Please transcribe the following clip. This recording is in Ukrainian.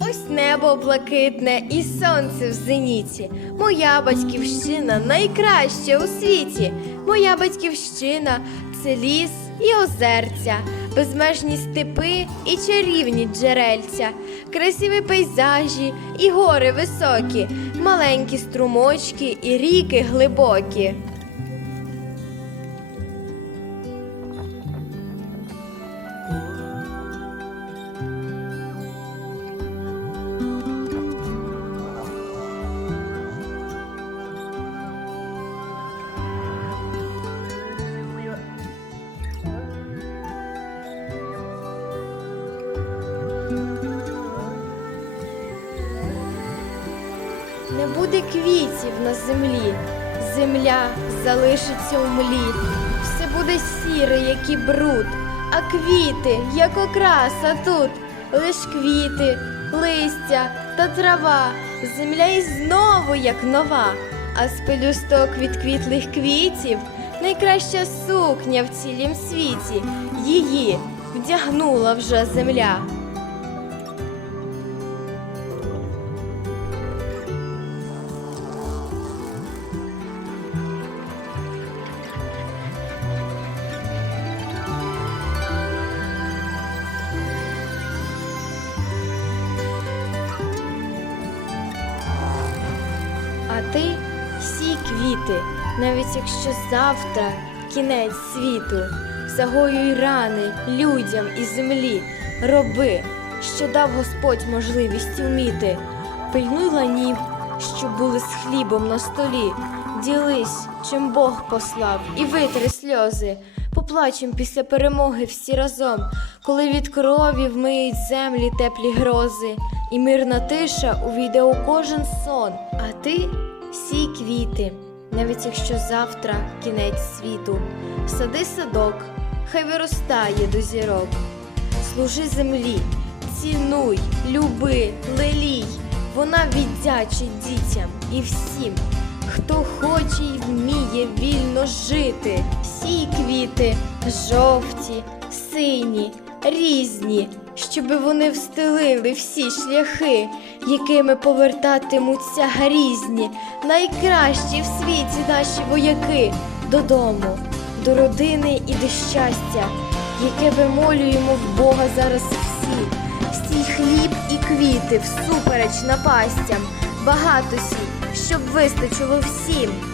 Ось небо блакитне і сонце в зеніті. Моя батьківщина найкраща у світі. Моя батьківщина це ліс і озерця, безмежні степи і чарівні джерельця, красиві пейзажі і гори високі, маленькі струмочки і ріки глибокі. Не буде квітів на землі, земля залишиться у млі, все буде сіре, як і бруд, а квіти, як окраса тут, лиш квіти, листя та трава, земля і знову як нова, а з пелюсток від квітлих квітів найкраща сукня в цілім світі, її вдягнула вже земля. А ти сій квіти, навіть якщо завтра кінець світу, загоюй рани людям і землі, роби, що дав Господь можливість уміти. Пильнуй ланів, щоб були з хлібом на столі. Ділись, чим Бог послав, і витри сльози. Поплачем після перемоги всі разом, коли від крові вмиють землі теплі грози, і мирна тиша увійде у кожен сон. А ти сій квіти, навіть якщо завтра кінець світу. Сади садок, хай виростає до зірок. Служи землі, цінуй, люби, лелій. Вона віддячить дітям і всім, хто хоче й вміє вільно жити. Сій квіти жовті, сині, різні, щоби вони встелили всі шляхи, якими повертатимуться грізні, найкращі в світі наші вояки додому, до родини і до щастя, яке вимолюємо в Бога зараз всі. Стій хліб і квіти всупереч напастям, багато сій, щоб вистачило всім.